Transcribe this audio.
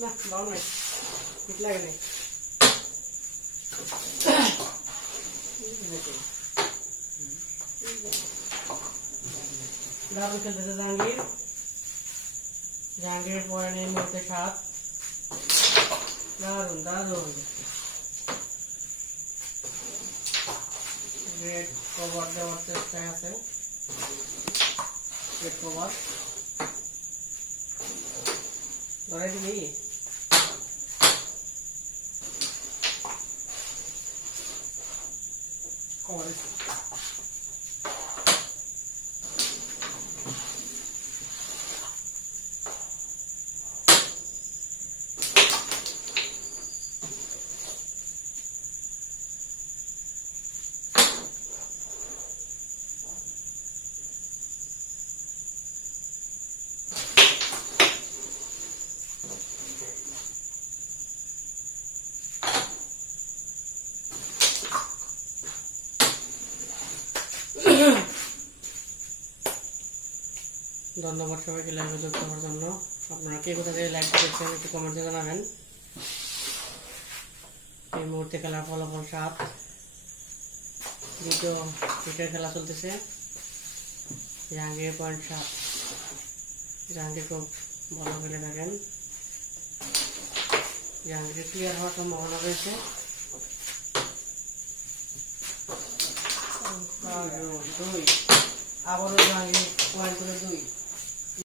না ভালো নাই, ঠিক লাগে নাই। দারুণ খেলতেছে জাহাঙ্গীর। জাহাঙ্গীরের পরে নেই মুহূর্তে 7। দারুণ দারুণ। রেড কভার দেওয়ার চেষ্টায় আছে, রেড কভার ধরে দিবি। কভার ধন্যবাদ সবাইকে লাইভে যুক্ত হওয়ার জন্য। আপনারা কে কোথা থেকে লাইভ দেখছেন একটু কমেন্টে জানাবেন। এই মুহূর্তে খেলার ফলাফল 7। দ্বিতীয় ক্রিকেট খেলা চলতেছে। জাহাঙ্গীর পয়েন্ট 7। জাহাঙ্গীর খুব ভালো খেলে থাকেন। জাহাঙ্গীর ক্লিয়ার হওয়ার সম্ভাবনা রয়েছে। আবারও জাহাঙ্গীর পয়েন্ট করে 2।